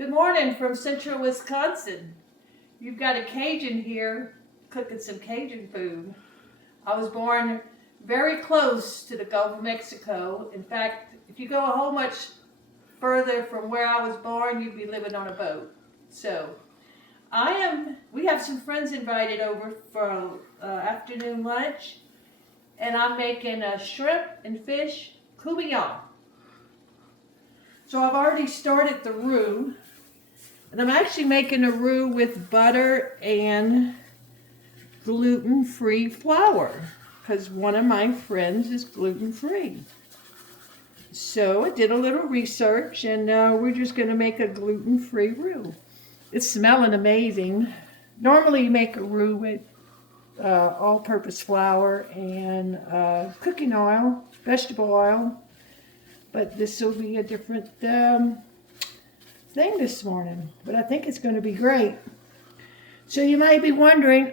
Good morning from central Wisconsin. You've got a Cajun here cooking some Cajun food. I was born very close to the Gulf of Mexico. In fact, if you go a whole much further from where I was born, you'd be living on a boat. So, we have some friends invited over for afternoon lunch, and I'm making a shrimp and fish courtbouillion. So I've already started the roux. And I'm actually making a roux with butter and gluten-free flour because one of my friends is gluten-free. So I did a little research and we're just going to make a gluten-free roux. It's smelling amazing. Normally you make a roux with all-purpose flour and cooking oil, vegetable oil, but this will be a different thing this morning, but I think it's going to be great. So you might be wondering,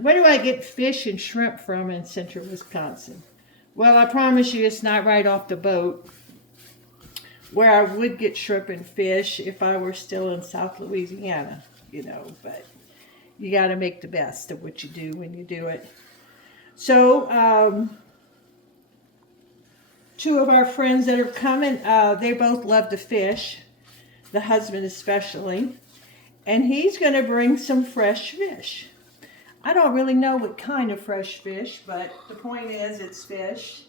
where do I get fish and shrimp from in central Wisconsin? Well, I promise you it's not right off the boat, where I would get shrimp and fish if I were still in South Louisiana, but you got to make the best of what you do when you do it. So, two of our friends that are coming, they both love to fish. The husband especially, and he's going to bring some fresh fish. I don't really know what kind of fresh fish, but the point is it's fish.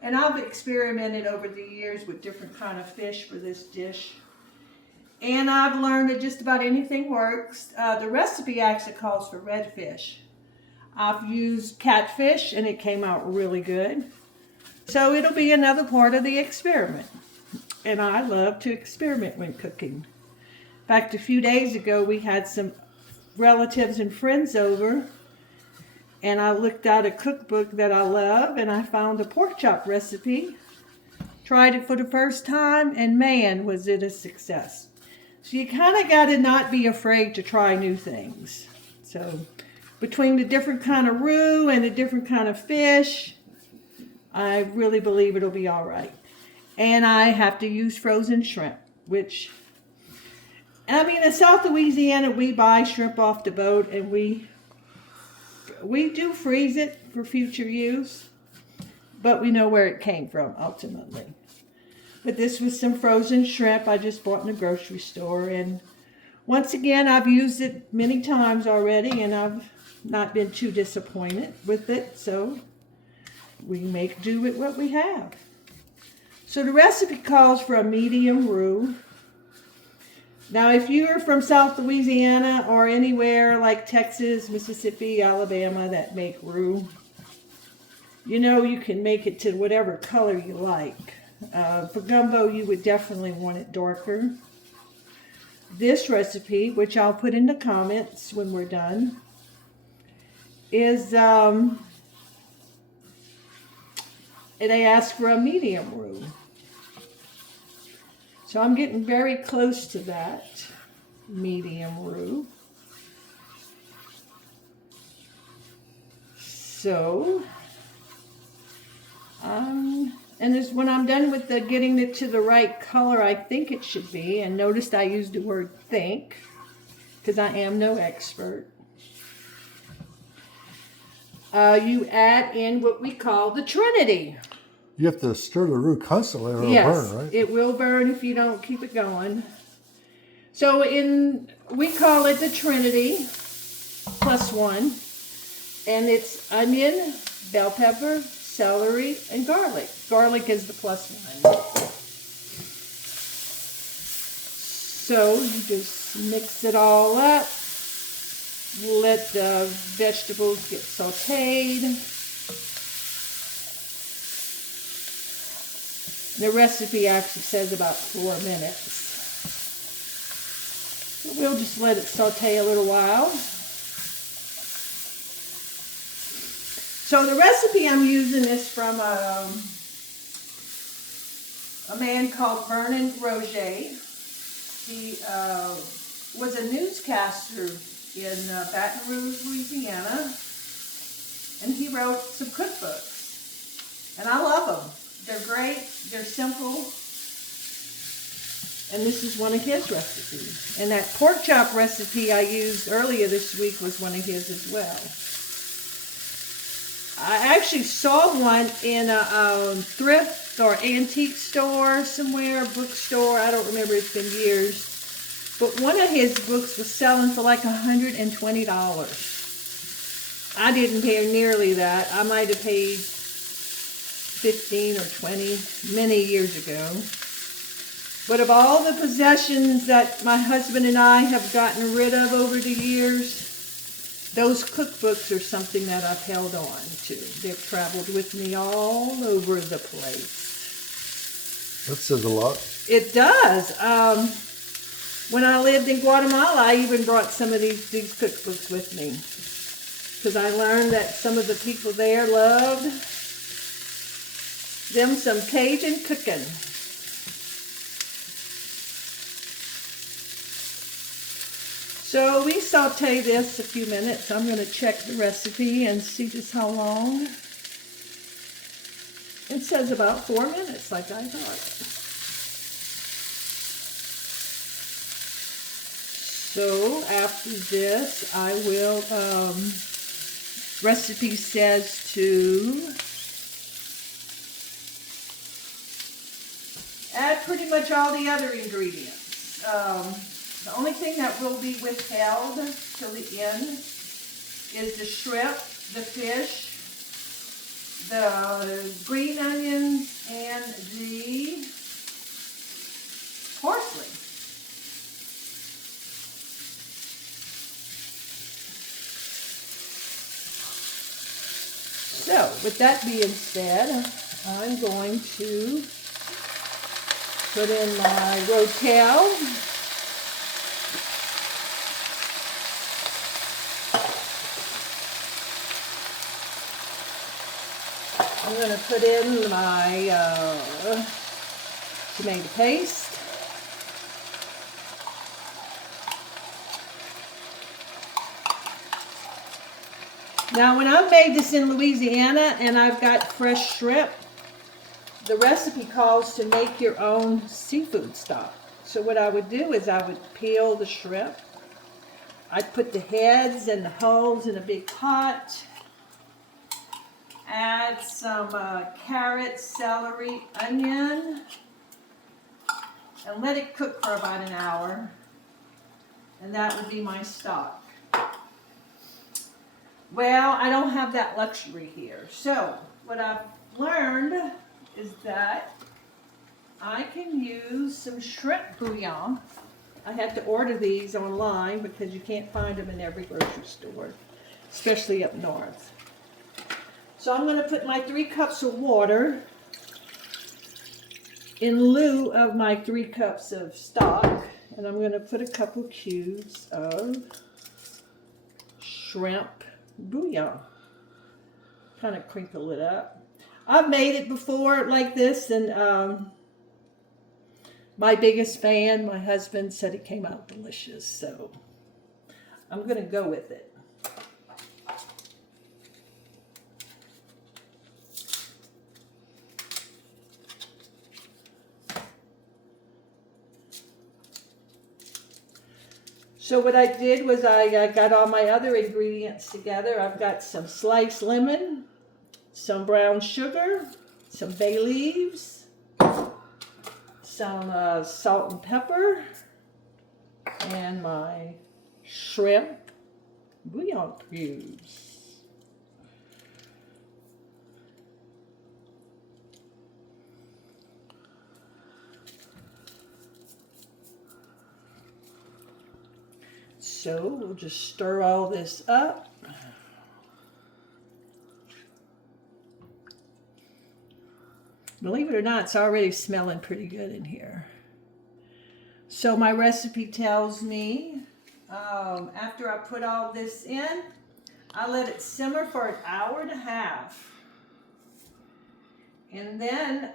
And I've experimented over the years with different kind of fish for this dish. And I've learned that just about anything works. The recipe actually calls for redfish. I've used catfish and it came out really good. So it'll be another part of the experiment. And I love to experiment when cooking. In fact, a few days ago, we had some relatives and friends over, and I looked out a cookbook that I love, and I found a pork chop recipe. Tried it for the first time, and man, was it a success. So you kind of got to not be afraid to try new things. So between the different kind of roux and the different kind of fish, I really believe it'll be all right. And I have to use frozen shrimp, which, in South Louisiana, we buy shrimp off the boat, and we do freeze it for future use, but we know where it came from, ultimately. But this was some frozen shrimp I just bought in the grocery store, and once again, I've used it many times already, and I've not been too disappointed with it, so we make do with what we have. So the recipe calls for a medium roux. Now, if you're from South Louisiana or anywhere like Texas, Mississippi, Alabama that make roux, you can make it to whatever color you like. For gumbo, you would definitely want it darker. This recipe, which I'll put in the comments when we're done, is, they ask for a medium roux. So I'm getting very close to that medium roux. So, and when I'm done with getting it to the right color I think it should be, and notice I used the word think, because I am no expert. You add in what we call the Trinity. You have to stir the roux constantly or it'll burn, right? It will burn if you don't keep it going. So we call it the Trinity +1. And it's onion, bell pepper, celery, and garlic. Garlic is the +1. So you just mix it all up. Let the vegetables get sauteed. The recipe actually says about 4 minutes. So we'll just let it saute a little while. So the recipe I'm using is from a man called Vernon Roger. He was a newscaster in Baton Rouge, Louisiana, and he wrote some cookbooks. And I love them. They're great, they're simple, And this is one of his recipes. And that pork chop recipe I used earlier this week was one of his as well. I actually saw one in a thrift or antique store somewhere, bookstore. I don't remember, it's been years. But one of his books was selling for like $120. I didn't pay nearly that. I might have paid 15 or 20 many years ago. But of all the possessions that my husband and I have gotten rid of over the years, those cookbooks are something that I've held on to. They've traveled with me all over the place. That says a lot. It does. When I lived in Guatemala, I even brought some of these cookbooks with me, because I learned that some of the people there loved them some Cajun cooking. So we saute this a few minutes. I'm going to check the recipe and see just how long. It says about 4 minutes, like I thought. So after this, I will, recipe says to add pretty much all the other ingredients. The only thing that will be withheld till the end is the shrimp, the fish, the green onions, and the parsley. So, with that being said, I'm going to put in my rotel. I'm going to put in my tomato paste. Now, when I made this in Louisiana and I've got fresh shrimp, the recipe calls to make your own seafood stock. So what I would do is I would peel the shrimp. I'd put the heads and the hulls in a big pot. Add some carrots, celery, onion, and let it cook for about an hour. And that would be my stock. Well, I don't have that luxury here. So, what I've learned is that I can use some shrimp bouillon. I had to order these online because you can't find them in every grocery store, especially up north. So I'm going to put my 3 cups of water in lieu of my 3 cups of stock. And I'm going to put a couple cubes of shrimp bouillon. Kind of crinkle it up. I've made it before like this, and my biggest fan, my husband, said it came out delicious. So I'm going to go with it. So what I did was I got all my other ingredients together. I've got some sliced lemon, some brown sugar, some bay leaves, some salt and pepper, and my shrimp bouillon cubes. So we'll just stir all this up. Believe it or not, it's already smelling pretty good in here. So my recipe tells me after I put all this in, I let it simmer for an hour and a half. And then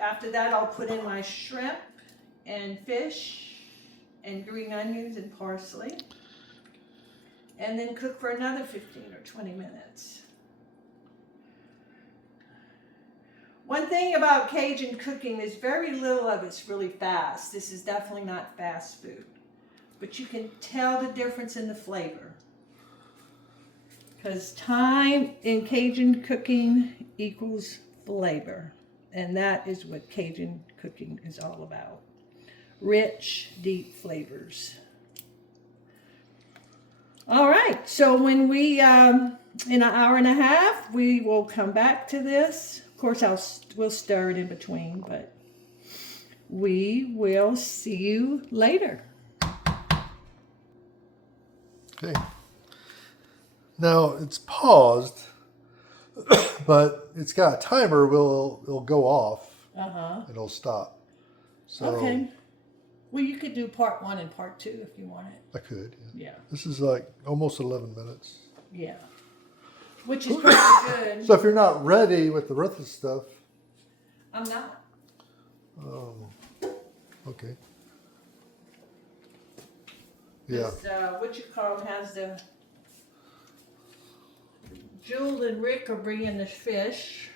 after that, I'll put in my shrimp and fish and green onions and parsley, and then cook for another 15 or 20 minutes. One thing thing about Cajun cooking is very little of it's really fast. This is definitely not fast food. But you can tell the difference in the flavor. Because time in Cajun cooking equals flavor. And that is what Cajun cooking is all about. Rich, deep flavors. All right, so when we, in an hour and a half, we will come back to this. Of course, we'll stir it in between, but we will see you later. Okay. Now it's paused, but it's got a timer. It'll go off. And it'll stop. So okay. Well, you could do part 1 and part 2 if you want it. I could. Yeah. This is like almost 11 minutes. Yeah. Which is pretty good. So if you're not ready with the rest of the stuff. I'm not. Okay. Yeah. What you call has the Jewel and Rick are bringing the fish.